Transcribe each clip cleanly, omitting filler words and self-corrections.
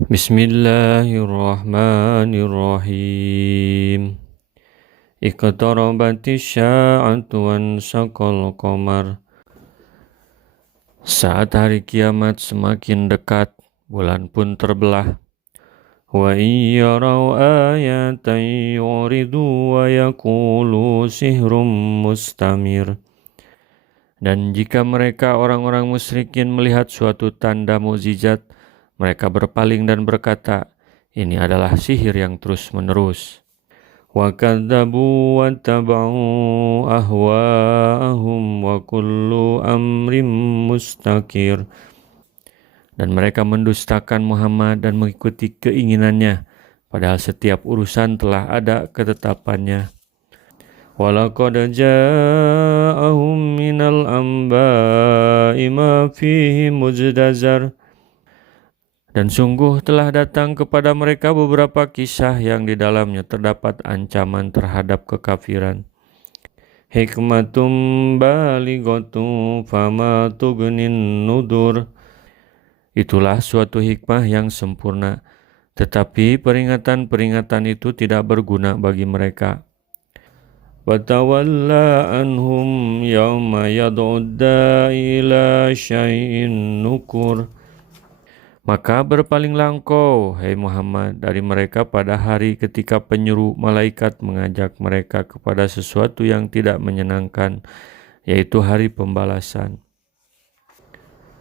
Bismillahirrahmanirrahim. Iqtarabatis sya'atu wansaqal qamar. Saat hari kiamat semakin dekat, bulan pun terbelah. Wa iyyarau ayatan yuridu wa yaqulu sihrum mustamir. Dan jika mereka orang-orang musyrikin melihat suatu tanda mukjizat, mereka berpaling dan berkata, ini adalah sihir yang terus-menerus. Wa kadzabu wa taba'u ahwa'ahum wa kullu amrim mustaqir. Dan mereka mendustakan Muhammad dan mengikuti keinginannya, padahal setiap urusan telah ada ketetapannya. Walaqad ja'ahum minal anba'i ma fihi muzdazar. Dan sungguh telah datang kepada mereka beberapa kisah yang di dalamnya terdapat ancaman terhadap kekafiran. Hikmatum balighatum fama tughnin nudur. Itulah suatu hikmah yang sempurna, tetapi peringatan-peringatan itu tidak berguna bagi mereka. Watawalla anhum yawma yad'ud da'i ila syai'in nukur. Maka berpalinglah engkau, hai Muhammad, dari mereka pada hari ketika penyeru malaikat mengajak mereka kepada sesuatu yang tidak menyenangkan, yaitu hari pembalasan.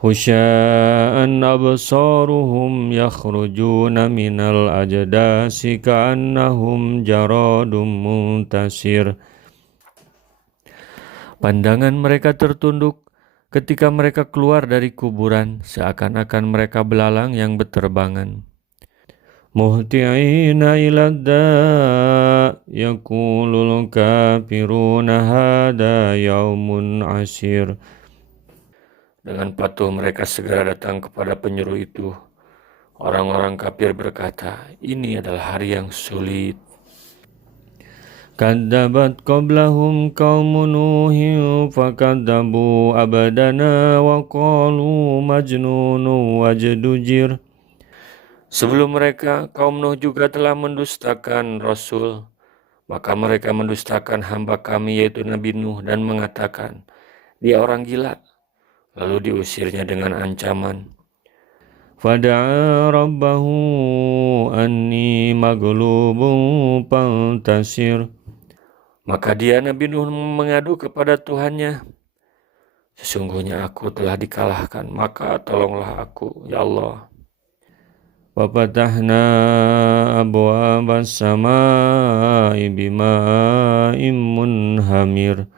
Husya'an absaruhum yakhrujuna minal ajdasi ka'annahum jaradum muntasir. Pandangan mereka tertunduk ketika mereka keluar dari kuburan, seakan-akan mereka belalang yang berterbangan. Muhti'ina ila da' yaqulul kafiruna hada yaumun asir. Dengan patuh mereka segera datang kepada penyeru itu. Orang-orang kafir berkata, ini adalah hari yang sulit. Kadzabat qablahum qaumun Nuhin fakadzabu abdana wa qalu majnunun wajdujir. Sebelum mereka, kaum Nuh juga telah mendustakan Rasul. Maka mereka mendustakan hamba kami yaitu Nabi Nuh dan mengatakan, dia orang gila. Lalu diusirnya dengan ancaman. Fada'a rabbahu anni maghlubun fantasir. Maka dia Nabi Nuh mengadu kepada Tuhannya, sesungguhnya aku telah dikalahkan, maka tolonglah aku, ya Allah. Wa fatahna abwaabas samaa'i bima'in munhamir.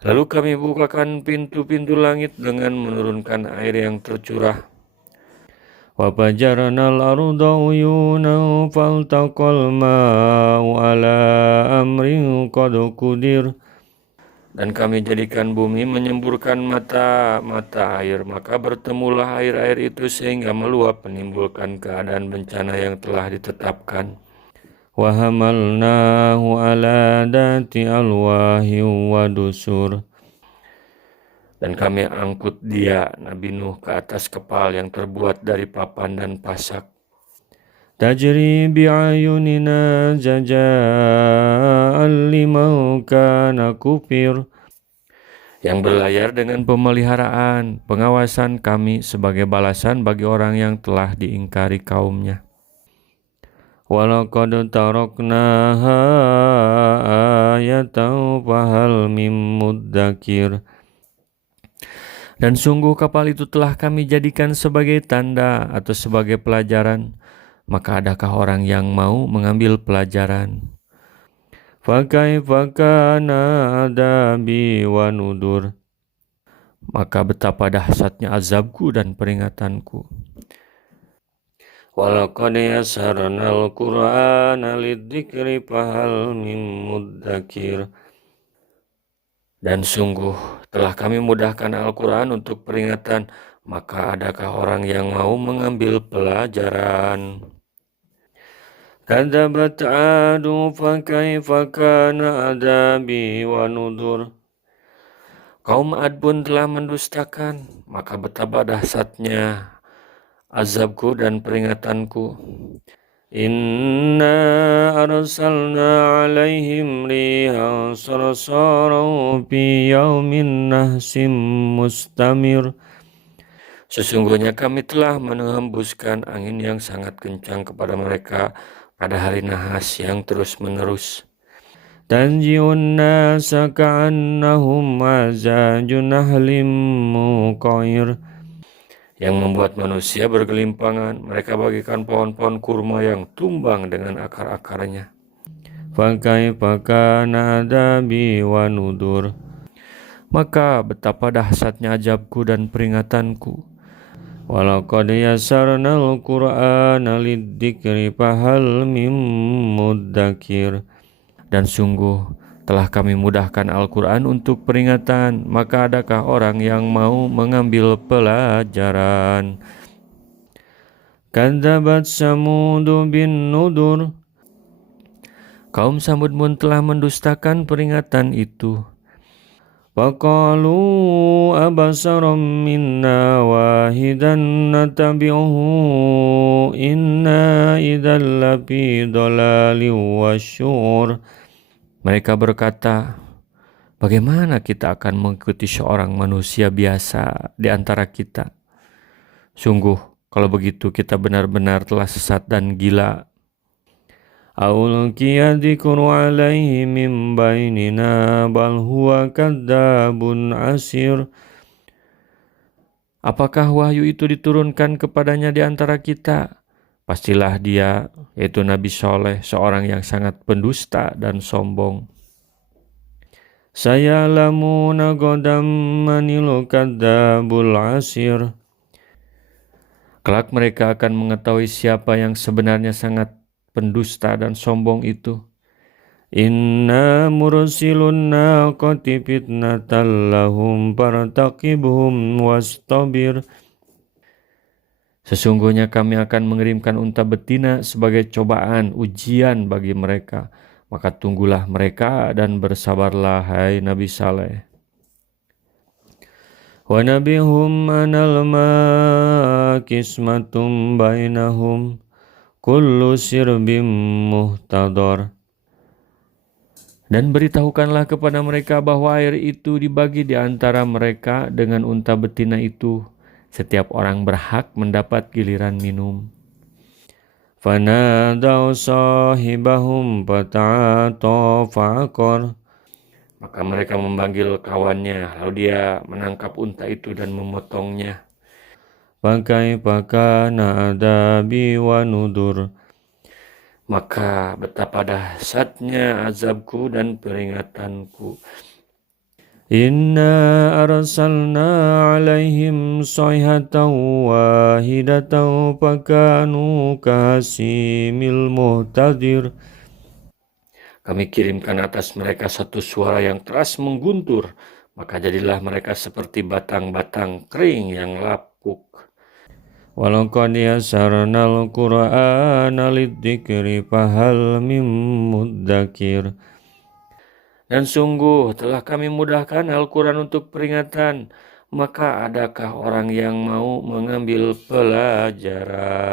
Lalu kami bukakan pintu-pintu langit dengan menurunkan air yang tercurah. Wa fajarnal arda uyunan faltaqal ma'u ala amrin qad qudir. Dan kami jadikan bumi menyemburkan mata air, maka bertemulah air-air itu sehingga meluap menimbulkan keadaan bencana yang telah ditetapkan. Wa hamalnahu ala dati alwahi wa dusur. Dan kami angkut dia, Nabi Nuh, ke atas kepal yang terbuat dari papan dan pasak. Tajri bi'ayunina jaza'an liman kana kufir. Yang berlayar dengan pemeliharaan, pengawasan kami sebagai balasan bagi orang yang telah diingkari kaumnya. Walaqad taraknaha ayatan fahal mim muddakir. Dan sungguh kapal itu telah kami jadikan sebagai tanda atau sebagai pelajaran, maka adakah orang yang mau mengambil pelajaran? Fakaifa kana adabi wa nudur. Maka betapa dahsyatnya azabku dan peringatanku. Walaqad yassarnal Qur'ana lidzikri fahal mim muddakir. Dan sungguh telah kami mudahkan Al-Quran untuk peringatan, maka adakah orang yang mau mengambil pelajaran? Kadzabat 'adu fakaifa kana adabi wa nudur. Kaum Ad pun telah mendustakan, maka betapa dahsyatnya azabku dan peringatanku. Inna arsalna alaihim rihan sarsaran fi yaumin nahsim mustamir. Sesungguhnya kami telah menghembuskan angin yang sangat kencang kepada mereka pada hari nahas yang terus-menerus. Tanji'un nasa ka'annahum azajun nahlim muqair, yang membuat manusia bergelimpangan. Mereka bagikan pohon-pohon kurma yang tumbang dengan akar-akarnya. Fakaifa kana adabi wa nudur. Maka betapa dahsyatnya azabku dan peringatanku. Walaqad yassarnal Qur'ana lidzikri fahal mim mudzakir. Dan sungguh telah kami mudahkan Al-Quran untuk peringatan, maka adakah orang yang mau mengambil pelajaran? Kadzabat Samudu bin Nudur. Kaum Samud pun telah mendustakan peringatan itu. Faqalu abasaram minna wahidan natabi'uhu inna idzal lafi dhalalin wasyur. Mereka berkata, bagaimana kita akan mengikuti seorang manusia biasa di antara kita? Sungguh, kalau begitu kita benar-benar telah sesat dan gila. Aulqiya dzikru alaihi min bainina bal huwa kadzabun asir. Apakah wahyu itu diturunkan kepadanya di antara kita? Pastilah dia, yaitu Nabi Soleh, seorang yang sangat pendusta dan sombong. Sayalamuna qadam manil kadzabul asir. Kelak mereka akan mengetahui siapa yang sebenarnya sangat pendusta dan sombong itu. Inna mursilun naqati fitnatan lahum fartaqibhum wastabir. Sesungguhnya kami akan mengirimkan unta betina sebagai cobaan, ujian bagi mereka. Maka tunggulah mereka dan bersabarlah, hai Nabi Saleh. Wa nabihum anal kismatum bainahum kullu sirbim muhtadar. Dan beritahukanlah kepada mereka bahwa air itu dibagi di antara mereka dengan unta betina itu. Setiap orang berhak mendapat giliran minum. Fanadaw sahibahum fata'ata fa'aqar. Maka mereka memanggil kawannya, lalu dia menangkap unta itu dan memotongnya. Fakaifa kana adabi wa nudur. Maka betapa dahsyatnya azabku dan peringatanku. Inna arsalna alaihim sayhatan wahidatan fakanu kahasimil muhtadir. Kami kirimkan atas mereka satu suara yang keras mengguntur, maka jadilah mereka seperti batang-batang kering yang lapuk. Walaqad yassarnal Qur'ana lidzikri fahal mim mudzakir. Dan sungguh telah kami mudahkan Al-Quran untuk peringatan, maka adakah orang yang mau mengambil pelajaran?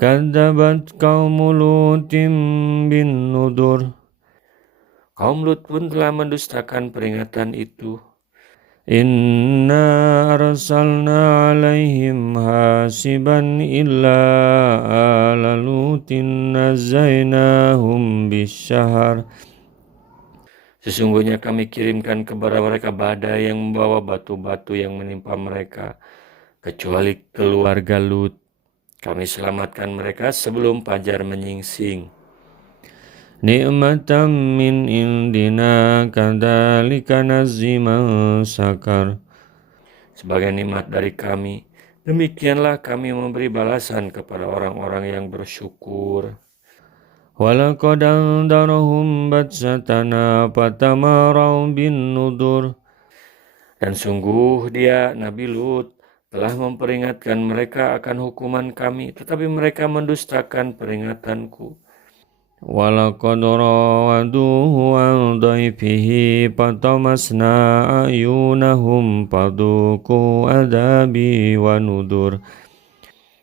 Kadzabat qaum Lutin bin Nudur. Kaum Lut pun telah mendustakan peringatan itu. Inna arsalna alaihim hasiban illa ala Lutin nazainahum bisyahar. Sesungguhnya kami kirimkan kepada mereka badai yang membawa batu-batu yang menimpa mereka, kecuali keluarga Lut. Kami selamatkan mereka sebelum fajar menyingsing. Ni'matan min indina kadzalika nazziman sakar. Sebagai nikmat dari kami, demikianlah kami memberi balasan kepada orang-orang yang bersyukur. Walaqad andarahum batsatana fatamarau bin nudur. Dan sungguh dia, Nabi Lut, telah memperingatkan mereka akan hukuman kami, tetapi mereka mendustakan peringatanku. Walaqad rawaduhu an dhaifihi fatamasna ayunahum faduku adabi wa nudur.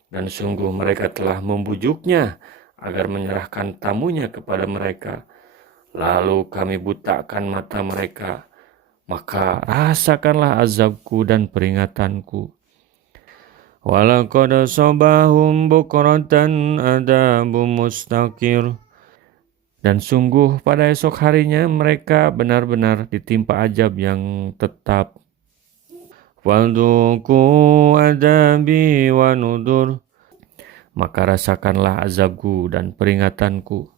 Dan sungguh mereka telah membujuknya agar menyerahkan tamunya kepada mereka. Lalu kami butakan mata mereka. Maka rasakanlah azabku dan peringatanku. Walaqad sabahum bukratan adabu mustaqir. Dan sungguh pada esok harinya mereka benar-benar ditimpa azab yang tetap. Walduku adabi wa nudur. Maka rasakanlah azabku dan peringatanku.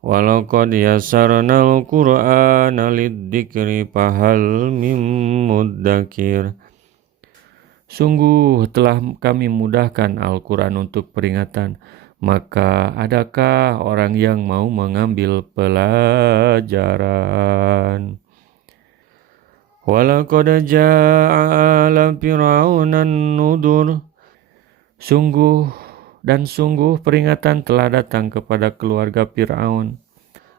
Walaqad yassarnal Qur'ana lidzikri fahal mim muddakir. Sungguh telah kami mudahkan Al-Quran untuk peringatan, maka adakah orang yang mau mengambil pelajaran? Walaqad jaa'a ala fir'aunan nudur. Sungguh peringatan telah datang kepada keluarga Fir'aun.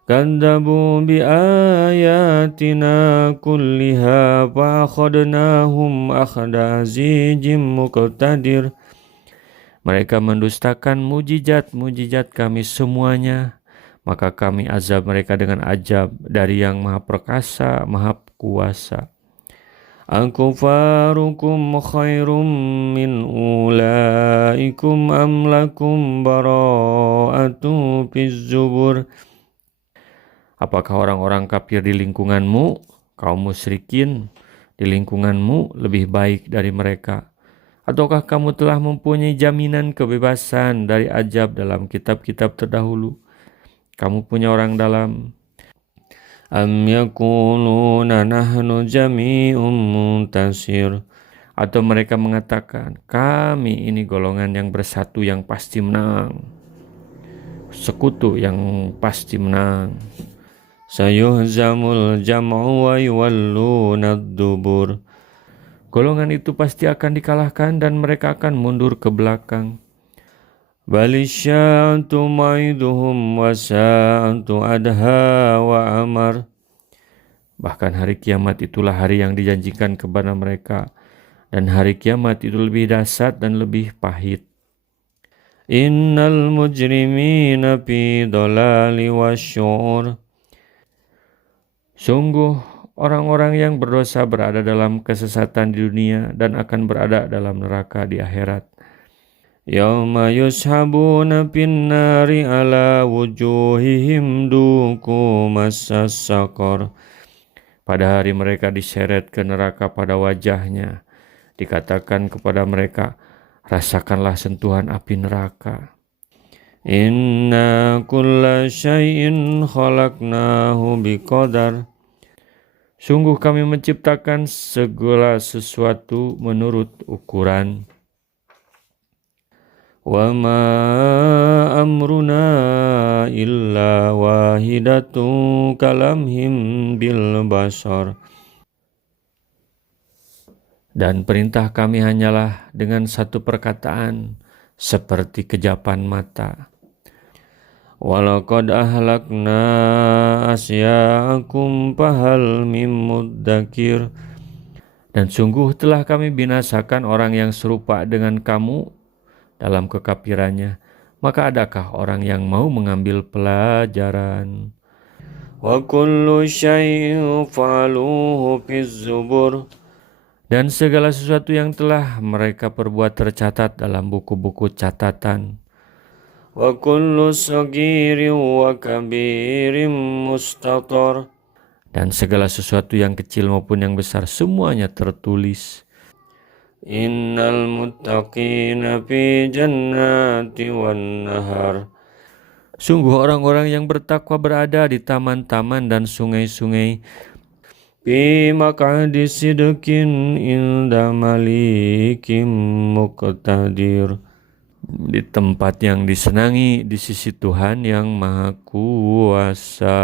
Kadzabu bi ayatina kulliha fa akhadnahum akhda azizim muqtadir. Mereka mendustakan mujizat kami semuanya, maka kami azab mereka dengan azab dari yang maha perkasa, maha kuasa. Akufarukum khairum min ulaikum am lakum bara'atu fiz zubur. Apakah orang-orang kafir di lingkunganmu, kaum musyrikin di lingkunganmu lebih baik dari mereka? Ataukah kamu telah mempunyai jaminan kebebasan dari azab dalam kitab-kitab terdahulu? Kamu punya orang dalam. Am yakuluna nahnu jami'um muntasir. Atau mereka mengatakan, kami ini golongan yang bersatu yang pasti menang. Sekutu yang pasti menang. Sayuhzamul jam'u wa yuwallunad dubur. Golongan itu pasti akan dikalahkan dan mereka akan mundur ke belakang. Balisya'atu ma'iduhum wa sa'atu adha wa amar. Bahkan hari kiamat itulah hari yang dijanjikan kepada mereka. Dan hari kiamat itu lebih dahsyat dan lebih pahit. Innal mujrimina fi dhalali wasyur. Sungguh orang-orang yang berdosa berada dalam kesesatan di dunia dan akan berada dalam neraka di akhirat. Yauma yushabuna fin nari ala wujuhihim duku massas saqar. Pada hari mereka diseret ke neraka pada wajahnya. Dikatakan kepada mereka, rasakanlah sentuhan api neraka. Inna kulla syai'in khalaqnahu biqadar. Sungguh kami menciptakan segala sesuatu menurut ukuran. Wa ma amruna illa wahidatu kalamhim bil basar. Dan perintah kami hanyalah dengan satu perkataan, seperti kejapan mata. Walaqad ahlakna asya'akum fahal mim muddakir. Dan sungguh telah kami binasakan orang yang serupa dengan kamu dalam kekafirannya. Maka adakah orang yang mau mengambil pelajaran? Wa kullu syai'in fa'aluhu fiz zubur. Dan segala sesuatu yang telah mereka perbuat tercatat dalam buku-buku catatan. Wa kullu sagirin wa kabirin mustatar. Dan segala sesuatu yang kecil maupun yang besar semuanya tertulis. Innal muttaqina fi jannati wan nahar. Sungguh orang-orang yang bertakwa berada di taman-taman dan sungai-sungai. Fi maq'adi sidqin inda malikim muqtadir. Di tempat yang disenangi di sisi Tuhan yang Maha Kuasa.